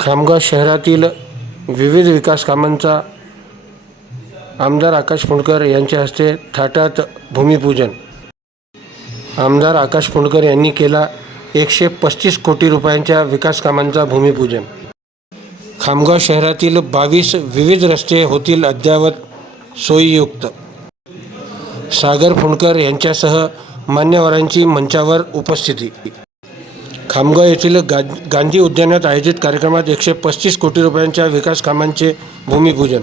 खामगाव शहरातील विविध विकास कामांचा आमदार आकाश फुंडकर यांच्या हस्ते थाटात भूमिपूजन. आमदार आकाश फुंडकर यांनी केला एकशे पस्तीस कोटी रुपयांच्या विकास कामांचा भूमिपूजन. खामगाव शहरातील बावीस विविध रस्ते होतील अद्ययावत सोयीयुक्त. सागर फुंडकर यांच्यासह मान्यवरांची मंचावर उपस्थिती. खामगाव येथील गा गांधी उद्यानात आयोजित कार्यक्रमात एकशे पस्तीस कोटी रुपयांच्या विकास कामांचे भूमिपूजन